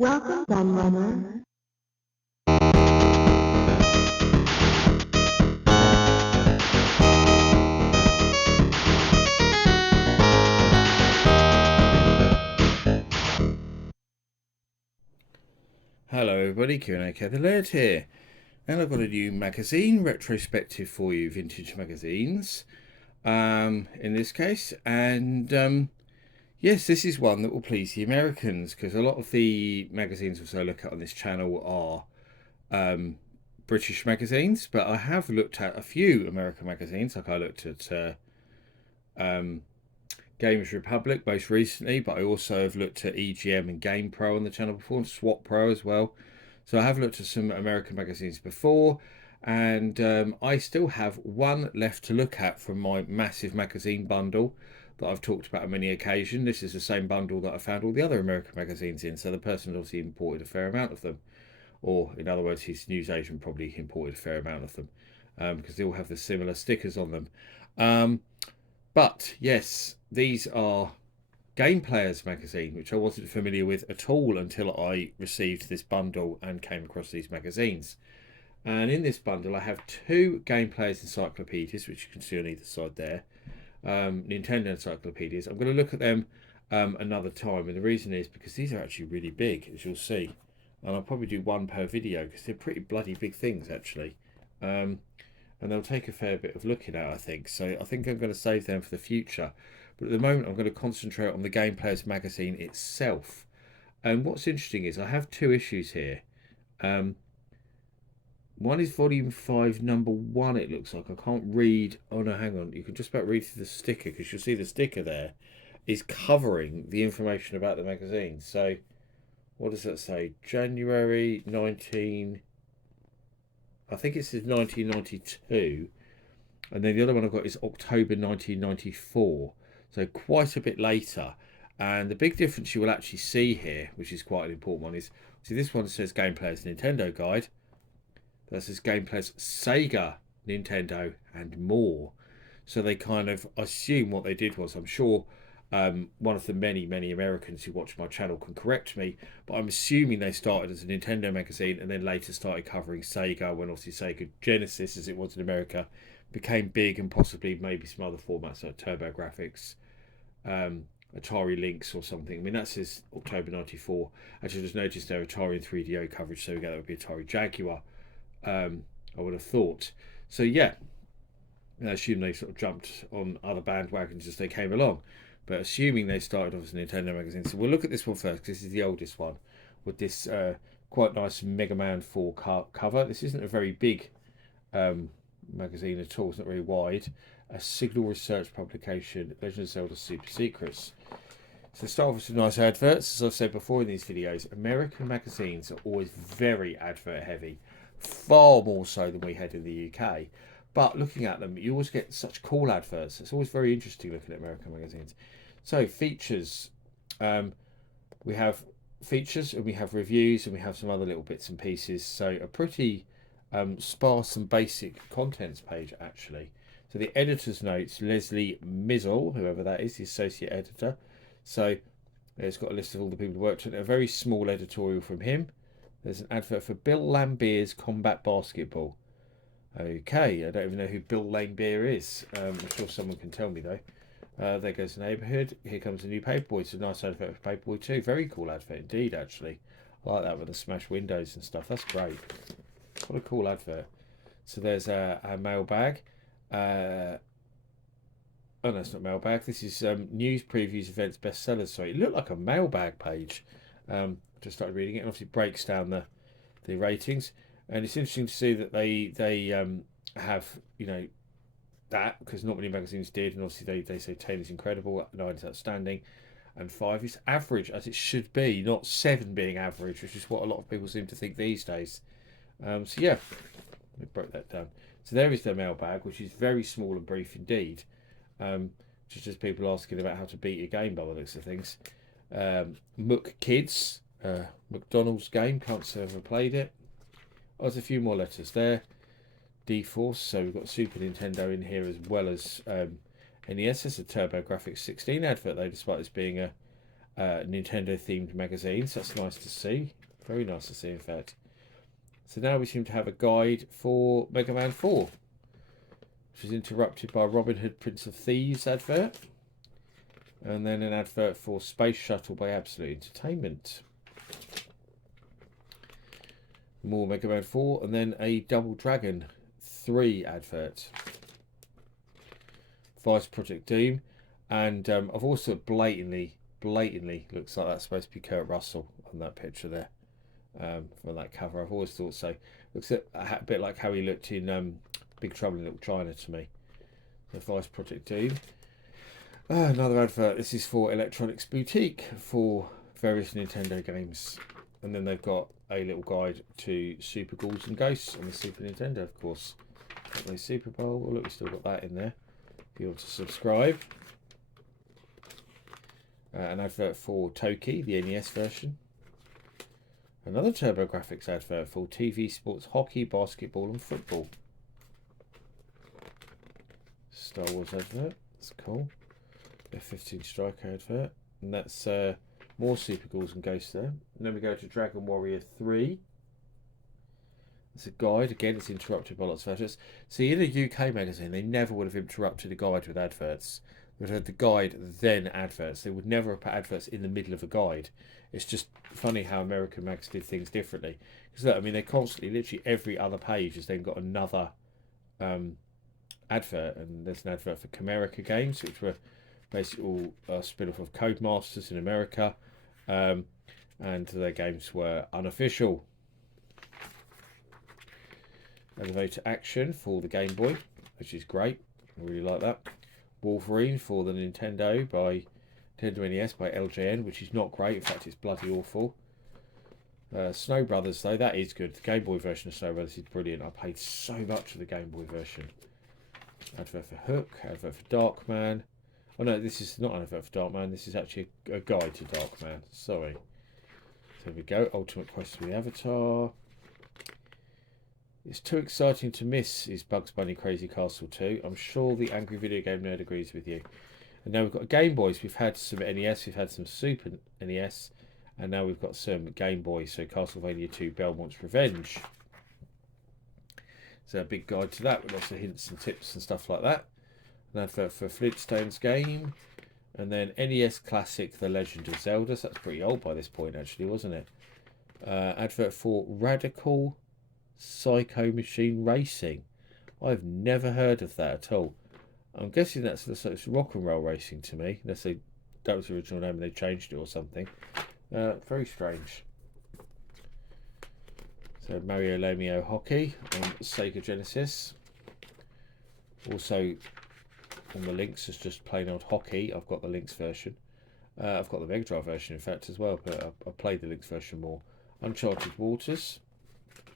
Welcome, Gunrunner. Hello everybody, Q&A Laird here, and I've got a new magazine, Retrospective for you, vintage magazines, in this case, and yes, this is one that will please the Americans, because a lot of the magazines which I look at on this channel are British magazines, but I have looked at a few American magazines, like I looked at um, Games Republic most recently, but I also have looked at EGM and Game Pro on the channel before, and Swap Pro as well. So I have looked at some American magazines before, and I still have one left to look at from my massive magazine bundle that I've talked about on many occasions. This is the same bundle that I found all the other American magazines in, so the person obviously imported a fair amount of them. Or, in other words, his newsagent probably imported a fair amount of them, because they all have the similar stickers on them. Um, but yes, these are Game Players magazine, which I wasn't familiar with at all until I received this bundle and came across these magazines. And in this bundle, I have two Game Players encyclopedias, which you can see on either side there, Nintendo encyclopedias. I'm going to look at them another time, and the reason is because these are actually really big, as you'll see. And I'll probably do one per video because they're pretty bloody big things, actually. Um, and they'll take a fair bit of looking at, I think. So I think I'm going to save them for the future. But at the moment, I'm going to concentrate on the Game Players magazine itself. And what's interesting is I have two issues here. Um, One is volume 5, number 1, it looks like. I can't read. Oh, no, hang on. You can just about read through the sticker because you'll see the sticker there is covering the information about the magazine. So, what does that say? January 19. I think it says 1992. And then the other one I've got is October 1994. So quite a bit later. And the big difference you will actually see here, which is quite an important one, is see this one says Game Players Nintendo Guide. That says Game Players Sega Nintendo and more. So they kind of assume what they did was, I'm sure one of the many Americans who watch my channel can correct me, but I'm assuming they started as a Nintendo magazine and then later started covering Sega when obviously Sega Genesis, as it was in America, became big, and possibly maybe some other formats like TurboGrafx, um, Atari Lynx or something. I mean, that says October 94. Actually, I just noticed there Atari and 3DO coverage, so that would be Atari Jaguar, I would have thought. So, yeah, I assume they sort of jumped on other bandwagons as they came along. But assuming they started off as a Nintendo magazine. So we'll look at this one first, because this is the oldest one, with this quite nice Mega Man 4 cover. This isn't a very big magazine at all. It's not very wide. A Signal Research publication, Legend of Zelda Super Secrets. So start off with some nice adverts. As I've said before in these videos, American magazines are always very advert heavy, far more so than we had in the UK. But looking at them, you always get such cool adverts. It's always very interesting looking at American magazines. So features, we have features and we have reviews and we have some other little bits and pieces. So a pretty sparse and basic contents page actually. So the editor's notes, Leslie Mizzle, whoever that is, the associate editor. So it's got a list of all the people who worked on it. A very small editorial from him. There's an advert for Bill Laimbeer's Combat Basketball. Okay, I don't even know who Bill Laimbeer is. I'm sure someone can tell me though. There goes the neighbourhood. Here comes a new Paperboy. It's a nice advert for Paperboy too. Very cool advert indeed, actually. I like that with the smashed windows and stuff. That's great. What a cool advert. So there's a mailbag. Oh no, it's not mailbag. This is news, previews, events, bestsellers. Sorry, it looked like a mailbag page. Just started reading it, and obviously breaks down the ratings. And it's interesting to see that they have, you know, that, because not many magazines did, and obviously they say 10 is incredible, 9 is outstanding, and 5 is average, as it should be, not 7 being average, which is what a lot of people seem to think these days. So yeah, we broke that down. So there is their mailbag, which is very small and brief indeed. Just people asking about how to beat your game by the looks of things. Mook Kids, McDonald's game, can't say I've ever played it. Oh, there's a few more letters there. D-Force, so we've got Super Nintendo in here as well as NES. It's a TurboGrafx 16 advert though, despite this being Nintendo themed magazines. That's nice to see. Very nice to see, in fact. So now we seem to have a guide for Mega Man 4, which is interrupted by Robin Hood Prince of Thieves advert. And then an advert for Space Shuttle by Absolute Entertainment. More Mega Man 4, and then a Double Dragon 3 advert. Vice Project Doom, and I've also blatantly looks like that's supposed to be Kurt Russell on that picture there, from that cover. I've always thought so. Looks a bit like how he looked in Big Trouble in Little China to me. The Vice Project Doom. Another advert. This is for Electronics Boutique for various Nintendo games, and then they've got a little guide to Super Ghouls and Ghosts on the Super Nintendo, of course. Got the Super Bowl. Oh, look, we've still got that in there. If you want to subscribe. An advert for Toki, the NES version. Another TurboGrafx advert for TV Sports Hockey, Basketball and Football. Star Wars advert. That's cool. F-15 Striker advert. And that's more Super Ghouls and Ghosts there. And then we go to Dragon Warrior 3. It's a guide. Again, it's interrupted by lots of adverts. See, in a UK magazine, they never would have interrupted a guide with adverts. They would have had the guide, then adverts. They would never have put adverts in the middle of a guide. It's just funny how American mags did things differently. Because look, I mean, they constantly, literally every other page has then got another advert. And there's an advert for Comerica games, which were basically all a spin-off of Codemasters in America. And their games were unofficial. Elevator Action for the Game Boy, which is great. I really like that. Wolverine for the Nintendo NES by LJN, which is not great. In fact, it's bloody awful. Snow Brothers, though, that is good. The Game Boy version of Snow Brothers is brilliant. I paid so much for the Game Boy version. Advert for Hook, advert for Darkman. Oh no, this is not an advert for Darkman. This is actually a guide to Darkman. Sorry. There we go. Ultimate Quest for the Avatar. It's too exciting to miss is Bugs Bunny Crazy Castle 2. I'm sure the Angry Video Game Nerd agrees with you. And now we've got Game Boys. We've had some NES, we've had some Super NES, and now we've got some Game Boys. So Castlevania 2 Belmont's Revenge. So a big guide to that with lots of hints and tips and stuff like that. An advert for Flintstones game. And then NES Classic The Legend of Zelda. So that's pretty old by this point actually, wasn't it? Advert for Radical Psycho Machine Racing. I've never heard of that at all. I'm guessing that's rock and roll racing to me. Unless that was the original name and they changed it or something. Very strange. So Mario Lemieux Hockey on Sega Genesis. Also on the links is just plain old hockey. I've got the links version. I've got the Mega Drive version in fact as well, but I played the links version more. Uncharted Waters.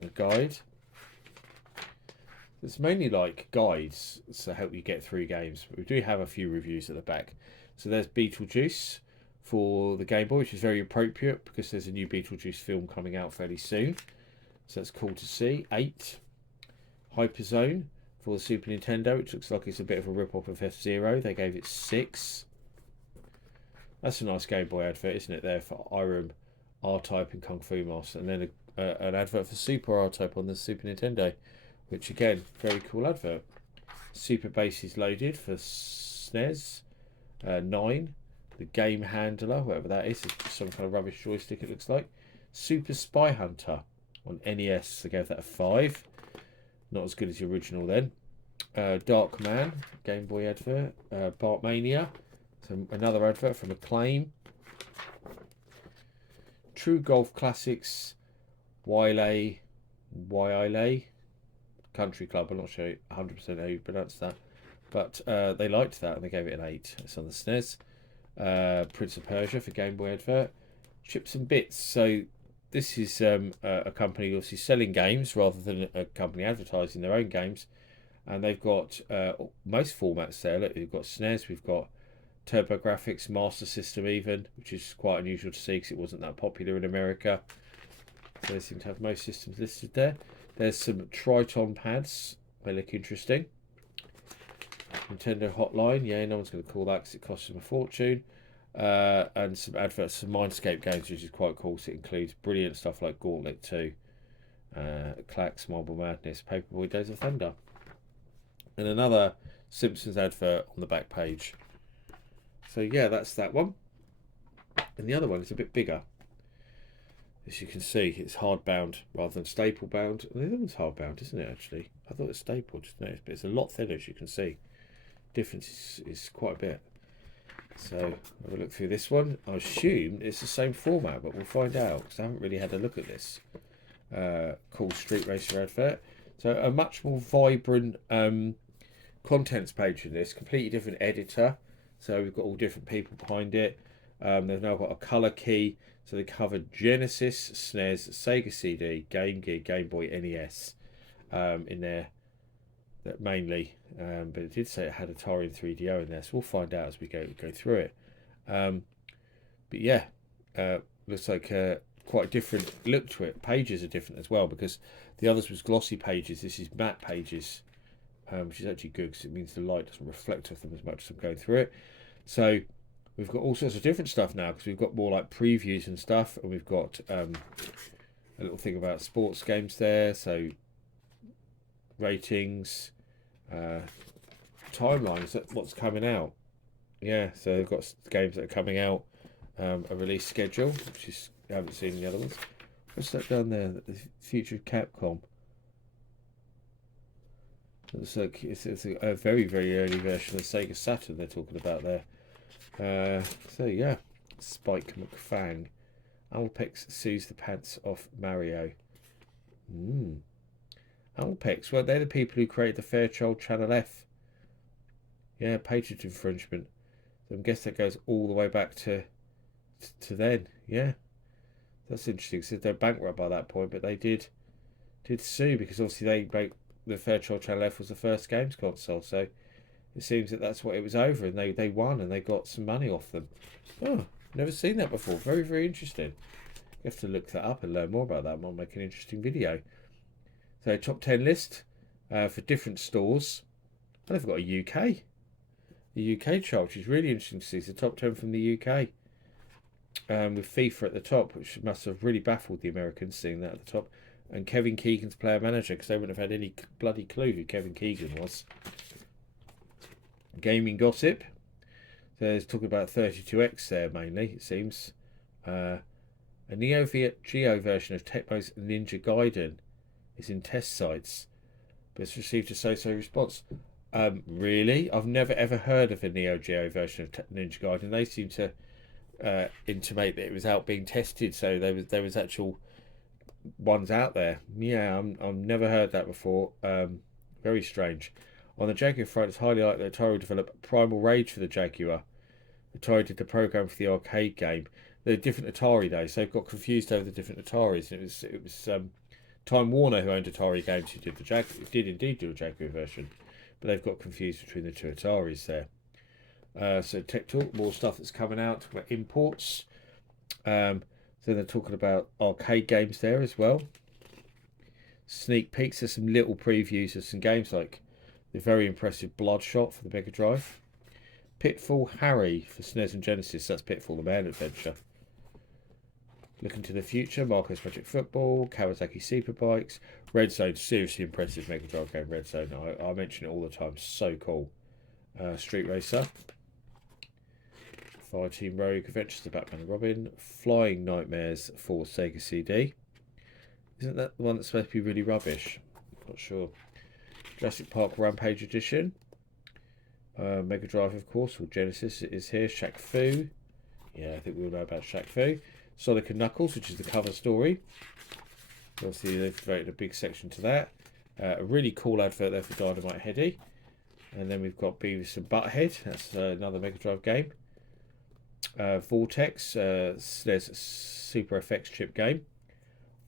A guide. It's mainly like guides to help you get through games, but we do have a few reviews at the back. So there's Beetlejuice for the Game Boy, which is very appropriate because there's a new Beetlejuice film coming out fairly soon, so that's cool to see. 8. Hyperzone for the Super Nintendo, which looks like it's a bit of a rip-off of F-Zero. They gave it 6. That's a nice Game Boy advert, isn't it, there for Irem, R-Type and Kung Fu Master, and then an advert for Super R-Type on the Super Nintendo, which again, very cool advert. Super Bases Loaded for SNES. 9. The Game Handler, whatever that is, it's just some kind of rubbish joystick it looks like. Super Spy Hunter on NES, they gave that a 5. Not as good as the original then. Dark Man, Game Boy advert. Bartmania, so another advert from Acclaim. True Golf Classics. Wile Country Club. I'm not sure 100% how you pronounce that, but they liked that and they gave it an 8. It's on the SNES. Prince of Persia for Game Boy advert. Chips and Bits. So this is a company obviously selling games rather than a company advertising their own games, and they've got most formats there. Look, we've got SNES, we've got TurboGrafx, Master System even, which is quite unusual to see because it wasn't that popular in America. So they seem to have most systems listed there. There's some Triton pads. They look interesting. Nintendo Hotline. Yeah, no one's going to call that because it costs them a fortune. and some adverts for Mindscape games, which is quite cool. So it includes brilliant stuff like Gauntlet 2, Clax, Marble Madness, Paperboy Days of Thunder, and another Simpsons advert on the back page. So yeah, that's that one. And the other one is a bit bigger. As you can see, it's hardbound rather than staple bound. And the other one's hardbound, isn't it, actually? I thought it was staple, just noticed, but it's a lot thinner, as you can see. Difference is quite a bit. So have a look through this one. I assume it's the same format, but we'll find out because I haven't really had a look at this. Cool Street Racer advert. So a much more vibrant contents page in this, completely different editor. So we've got all different people behind it. They've now got a colour key. So they covered Genesis, SNES, Sega CD, Game Gear, Game Boy, NES in there mainly. But it did say it had Atari and 3DO in there. So we'll find out as we go through it. But yeah, looks like quite a different look to it. Pages are different as well because the others was glossy pages. This is matte pages, which is actually good because it means the light doesn't reflect off them as much as I'm going through it. So we've got all sorts of different stuff now because we've got more like previews and stuff, and we've got a little thing about sports games there. So ratings, timelines, what's coming out. Yeah, so they've got games that are coming out, a release schedule, which is I haven't seen the other ones. What's that down there? The future of Capcom. It's like it's a very early version of Sega Saturn they're talking about there. So yeah, Spike McFang. Alpex sues the pants off Mario. Alpex, well, they're the people who created the Fairchild Channel F. Yeah, patent infringement. So I guess that goes all the way back to then. Yeah, that's interesting. So they're bankrupt by that point, but they did sue because obviously the Fairchild Channel F was the first games console. So it seems that that's what it was over, and they won and they got some money off them. Oh, never seen that before. Very interesting. You have to look that up and learn more about that. I might make an interesting video. So top 10 list for different stores. And they've got a UK chart, which is really interesting to see. So top 10 from the UK. With FIFA at the top, which must have really baffled the Americans seeing that at the top. And Kevin Keegan's player manager, because they wouldn't have had any bloody clue who Kevin Keegan was. Gaming gossip. There's talking about 32X there mainly, it seems. A Neo Geo version of Tecmo's Ninja Gaiden is in test sites, but it's received a so-so response. Really? I've never ever heard of a Neo Geo version of Ninja Gaiden. They seem to intimate that it was out being tested, so there was actual ones out there. Yeah, I've never heard that before. Very strange. On the Jaguar front, it's highly likely that Atari developed Primal Rage for the Jaguar. Atari did the program for the arcade game. They're different Atari days, so they've got confused over the different Ataris. It was Time Warner, who owned Atari Games, who did indeed do a Jaguar version, but they've got confused between the two Ataris there. So Tech Talk, more stuff that's coming out, talking about imports. So they're talking about arcade games there as well. Sneak peeks, there's some little previews of some games like the very impressive Bloodshot for the Mega Drive. Pitfall Harry for SNES and Genesis, that's Pitfall the Man Adventure. Looking to the future, Marco's Magic Football, Kawasaki Superbikes, Red Zone, seriously impressive Mega Drive game, Red Zone. I mention it all the time, so cool. Street Racer, Fireteam Rogue, Adventures of Batman and Robin, Flying Nightmares for Sega CD. Isn't that the one that's supposed to be really rubbish? Not sure. Jurassic Park Rampage Edition. Mega Drive, of course, or Genesis is here. Shaq Fu. Yeah, I think we all know about Shaq Fu. Sonic and Knuckles, which is the cover story. Obviously, they've devoted a big section to that. A really cool advert there for Dynamite Heady. And then we've got Beavis and Butthead. That's another Mega Drive game. Vortex, SNES Super FX chip game.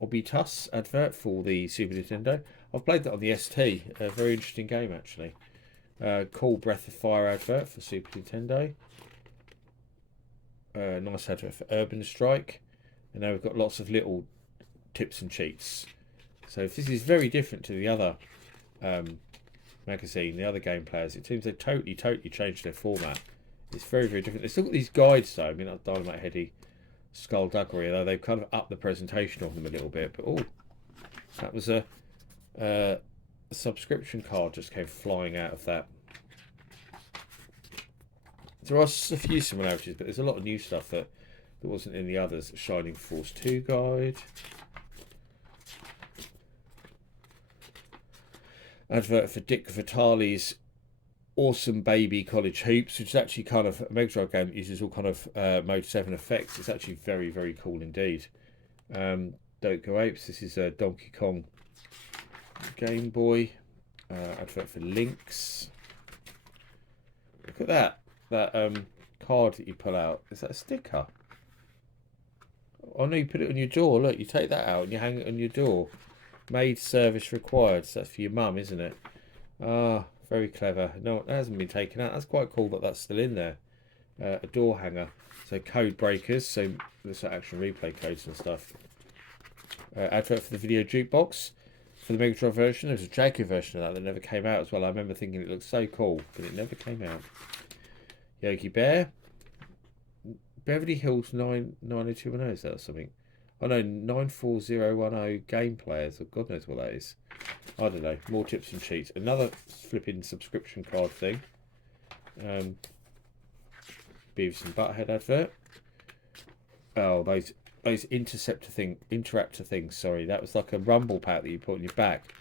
Obitus advert for the Super Nintendo. I've played that on the ST. A very interesting game, actually. Cool Breath of Fire advert for Super Nintendo. Nice advert for Urban Strike. And now we've got lots of little tips and cheats. So if this is very different to the other magazine, the other game players, it seems they totally changed their format It's very, very different. They still got these guides though. I mean, that Dynamite Heady skullduggery, though they've kind of upped the presentation of them a little bit. But oh, that was a subscription card just came flying out of that. There are a few similarities, but there's a lot of new stuff that wasn't in the others. Shining Force 2 guide. Advert for Dick Vitale's Awesome Baby College Hoops, which is actually kind of a Mega Drive game that uses all kind of Mode 7 effects. It's actually very, very cool indeed. Don't Go Apes. This is a Donkey Kong Game Boy. Advert for Lynx. Look at that. That card that you pull out. Is that a sticker? Oh no, you put it on your door. Look, you take that out and you hang it on your door. Made service required. So that's for your mum, isn't it? Ah, very clever. No, that hasn't been taken out. That's quite cool that that's still in there. A door hanger. So code breakers. So there's action replay codes and stuff. Advert for the video jukebox for the Mega Drive version. There's a Jaguar version of that never came out as well. I remember thinking it looked so cool, but it never came out. Yogi Bear. Beverly Hills 90210, is that or something? Oh no, 94010 game players. Oh, God knows what that is. I don't know. More tips and cheats. Another flipping subscription card thing. Beavis and Butthead advert. Oh, those interactor things. Sorry, that was like a rumble pack that you put on your back.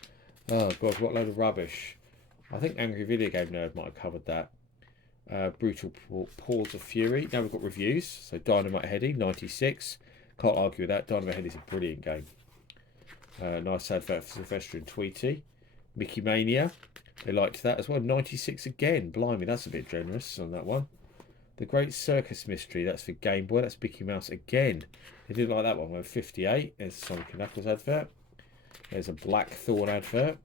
Oh God, what a load of rubbish. I think Angry Video Game Nerd might have covered that. Brutal Paws of Fury. Now we've got reviews. So Dynamite Heady, 96. Can't argue with that. Dynamite Heady is a brilliant game. Nice advert for Sylvester and Tweety. Mickey Mania. They liked that as well. 96 again. Blimey, that's a bit generous on that one. The Great Circus Mystery. That's for Game Boy. That's Mickey Mouse again. They didn't like that one. We're 58. There's a Sonic and Knuckles advert. There's a Blackthorn advert.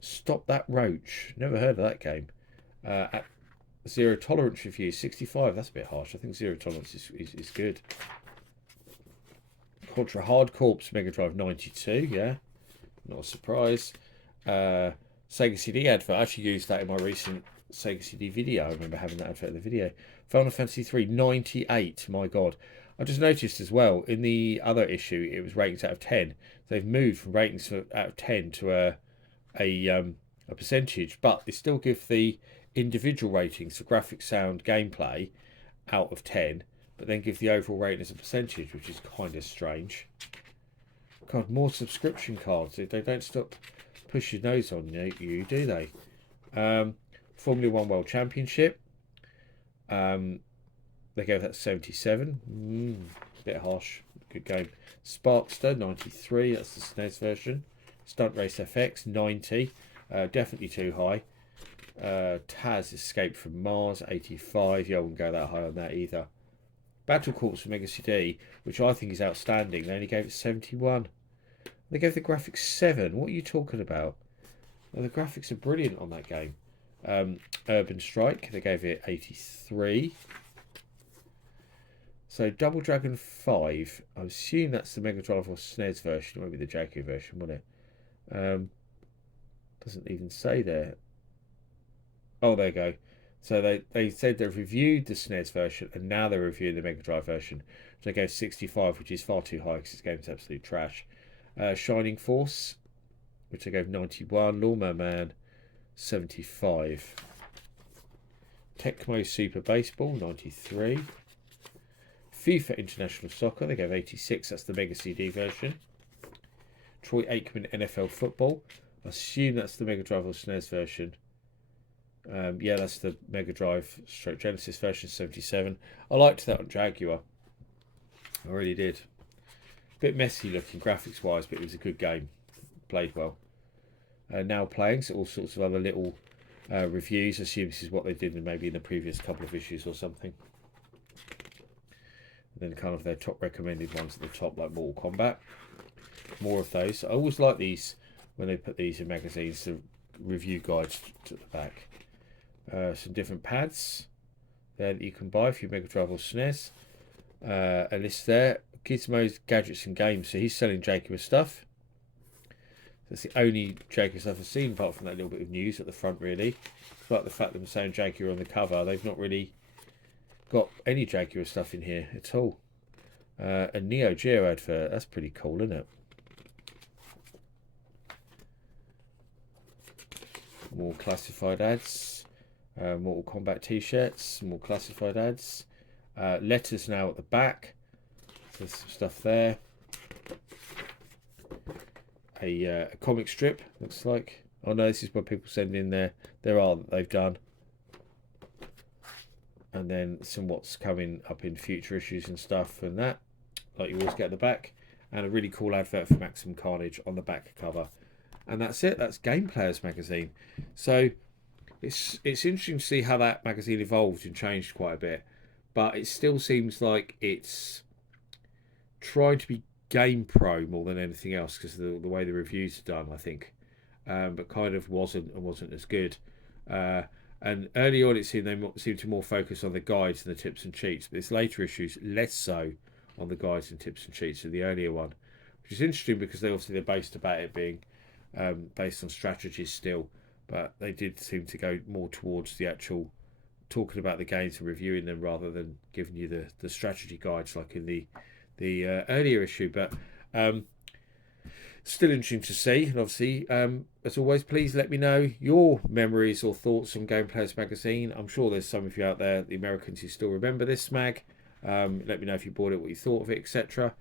Stop That Roach. Never heard of that game. At Zero Tolerance review, 65. That's a bit harsh. I think Zero Tolerance is good. Contra Hard Corps Mega Drive 92. Yeah, not a surprise. Sega CD advert. I actually used that in my recent Sega CD video. I remember having that advert in the video. Final Fantasy 3 98. My God. I just noticed as well in the other issue it was ratings out of 10. They've moved from ratings out of 10 to a percentage, but they still give the individual ratings for graphics, sound, gameplay out of 10, but then give the overall rating as a percentage, which is kind of strange. God, more subscription cards. They don't stop pushing those on you, do they? Formula 1 World Championship. They gave that 77. Bit harsh. Good game. Sparkster 93. That's the SNES version. Stunt Race FX 90. Definitely too high. Taz Escape from Mars 85. Yeah, I wouldn't go that high on that either. Battle Corps for Mega CD, which I think is outstanding. They only gave it 71. They gave the graphics 7. What are you talking about? Well, the graphics are brilliant on that game. Urban Strike, they gave it 83. So Double Dragon 5, I assume that's the Mega Drive or SNES version. It won't be the Jaguar version, will it? Doesn't even say there. Oh, there you go. So they said they've reviewed the SNES version and now they're reviewing the Mega Drive version. They gave 65, which is far too high because this game's absolute trash. Shining Force, which they gave 91. Lawnmower Man, 75. Tecmo Super Baseball, 93. FIFA International Soccer, they gave 86. That's the Mega CD version. Troy Aikman NFL Football. I assume that's the Mega Drive or SNES version. Yeah, that's the Mega Drive / Genesis version, 77. I liked that on Jaguar. I really did. Bit messy looking graphics wise, but it was a good game. Played well. Now playing, so all sorts of other little reviews. I assume this is what they did maybe in the previous couple of issues or something. And then kind of their top recommended ones at the top, like Mortal Kombat. More of those. I always like these when they put these in magazines, the review guides to the back. Some different pads there that you can buy for your Mega Drive or SNES. A list there. Gizmo's Gadgets and Games. So he's selling Jaguar stuff. That's the only Jaguar stuff I've seen, apart from that little bit of news at the front, really. Like the fact that I'm saying Jaguar on the cover, they've not really got any Jaguar stuff in here at all. A Neo Geo advert. That's pretty cool, isn't it? More classified ads. Mortal Kombat t-shirts. More classified ads. Letters now at the back. There's some stuff there. A comic strip, looks like. Oh no, this is what people send in their art that they've done. And then some what's coming up in future issues and stuff and that, like you always get at the back. And a really cool advert for Maximum Carnage on the back cover. And that's it. That's Game Players magazine. So it's interesting to see how that magazine evolved and changed quite a bit. But it still seems like it's trying to be Game Pro more than anything else because of the way the reviews are done, I think. But kind of wasn't as good. And early on, it seemed they seemed to more focus on the guides and the tips and cheats. But this later issues less so on the guides and tips and cheats of the earlier one, which is interesting because they're based about it being based on strategies still, but they did seem to go more towards the actual talking about the games and reviewing them rather than giving you the strategy guides like in the earlier issue. But still interesting to see. And obviously, as always, please let me know your memories or thoughts on Game Players magazine. I'm sure there's some of you out there, the Americans, who still remember this mag. Let me know if you bought it, what you thought of it, etc.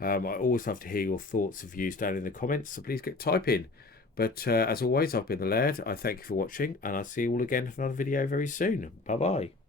I always love to hear your thoughts and views down in the comments, so please get typing. But as always, I've been the Laird. I thank you for watching, and I'll see you all again for another video very soon. Bye bye.